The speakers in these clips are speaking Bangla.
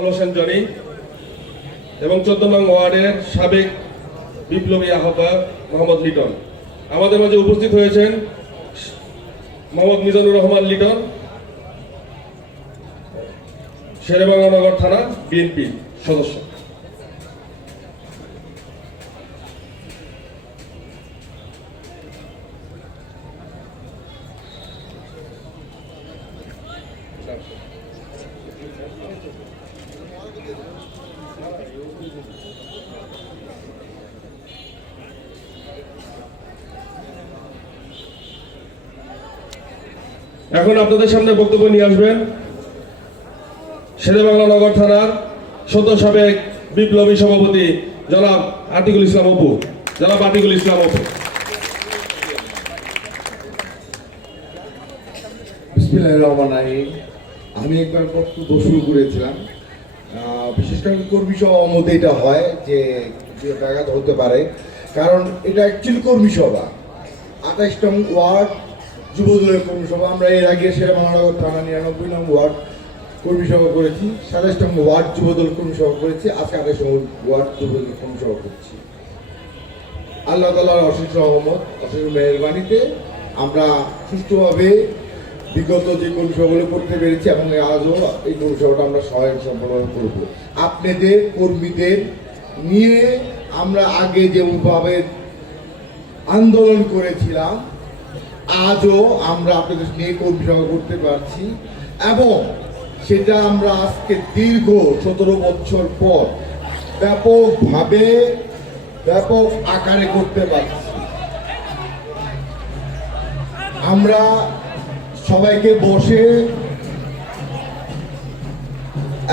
হোসেন জনি এবং 14 নং ওয়ার্ডের সাবেক বিপ্লবী আহ্বায়ক মোহাম্মদ লিটন। আমাদের মাঝে উপস্থিত হয়েছেন মোহাম্মদ মিজানুর রহমান লিটন, শেরেবাংলা নগর থানা বিএনপি সদস্য। এখন আপনাদের সামনে বক্তব্য নিয়ে আসবেন শেরেবাংলা নগর থানার সদ্য সাবেক বিপ্লবী সভাপতি জনাব আতিকুল ইসলাম অপু। বিসমিল্লাহির রহমানির রহিম। আমি একবার বক্তব্য শুরু করেছিলাম, বিশেষ করে কর্মী সভার মধ্যে এটা হয় যে ব্যাঘাত হতে পারে, কারণ এটা অ্যাকচুয়ালি কর্মী সভা। 28 নং ওয়ার্ড যুবদলের কর্মী সভা। আমরা এর আগে শেরেবাংলা নগর থানা 99 নং ওয়ার্ড কর্মী সভা করেছি, 27 নং ওয়ার্ড যুবদল কর্মী সভা করেছি, আজকে 28 নং ওয়ার্ড যুবদল কর্মী সভা করছি। আল্লাহ তাআলার অশেষ রহমত, অশেষ মেহেরবানিতে আমরা সুষ্ঠুভাবে বিগত যে কর্মী সভাগুলো করতে পেরেছি এবং আজও এই কর্মী সভাটা আমরা সহায়ক সম্পন্ন করব। আপনাদের কর্মীদের নিয়ে আমরা আগে যেভাবে আন্দোলন করেছিলাম, আজও আমরা আপনাদের নিয়ে কর্মী সভা করতে পারছি এবং সেটা আমরা আজকে দীর্ঘ 17 বছর পর ব্যাপকভাবে ব্যাপক আকারে করতে পারছি। আমরা সবাইকে বসে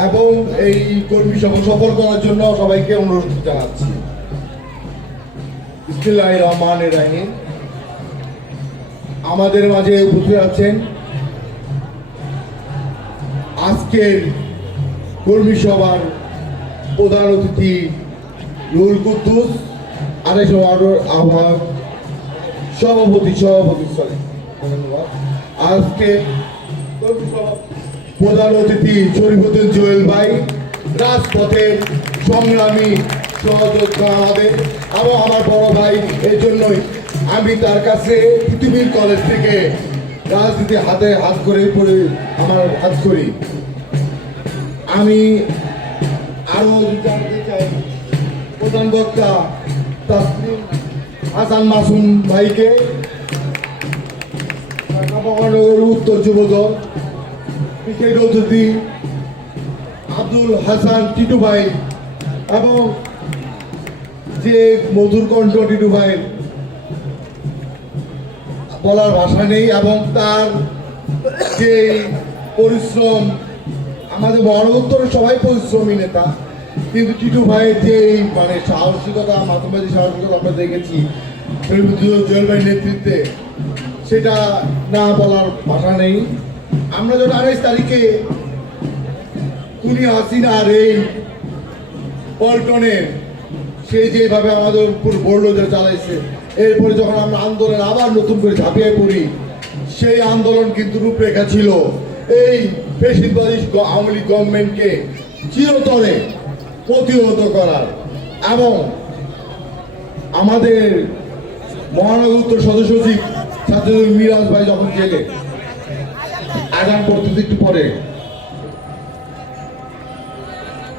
এবং এই কর্মী সভা সফল করার জন্য সবাইকে অনুরোধ জানাচ্ছি। বিসমিল্লাহির রহমানির রহিম। আমাদের মাঝে উপস্থিত আছেন আজকের কর্মী সভার প্রধান অতিথি রুহুল কুদ্দুস, 28 ওয়ার্ডের আহ্বায়ক সভাপতি ধন্যবাদ। আজকে কর্মী সভা প্রধান অতিথি শরীফুদ্দিন জুয়েল ভাই, রাজপথের সংগ্রামী সহযোদ্ধা আমাদের এবং আমার বড় ভাই। এই জন্যই আমি তার কাছে পৃথিবীর কলেজ থেকে রাজনীতি হাতে হাত করে পড়ে আমার হাত করি। আমি আরো জানতে চাই প্রধান বক্তা তাসলিম হাসান মাসুম ভাইকে, মহানগর উত্তর যুবদল বিশেষ অতিথি আব্দুল হাসান টিটু ভাই এবং যে মধুর কণ্ঠ টিটু ভাই বলার ভাষা নেই, এবং তার যে পরিশ্রম, আমাদের মহানগর সবাই পরিশ্রমী নেতা, কিন্তু টিটু ভাইয়ের যে মানে সাহসিকতা, মাতৃবাদী সাহসিকতা আমরা দেখেছি জুয়েল ভাইয়ের নেতৃত্বে, সেটা না বলার ভাষা নেই। আমরা যখন 28 তারিখে খুনি হাসিনার এই পল্টনের সে যেভাবে আমাদের উপর বোল্ডোজার চালাইছে, এরপরে যখন আমরা আন্দোলন আবার নতুন করে ঝাঁপিয়ে পড়ি, সেই আন্দোলন কিন্তু রূপরেখা ছিল এই ফ্যাসিবাদী আওয়ামী লীগ গভর্নমেন্টকে চিরতরে প্রতিহত করার। এবং আমাদের মহানগর উত্তর সদস্য সচিব ছাত্রদল মিরাজ ভাই যখন গেলে আগাম করতে একটু পরে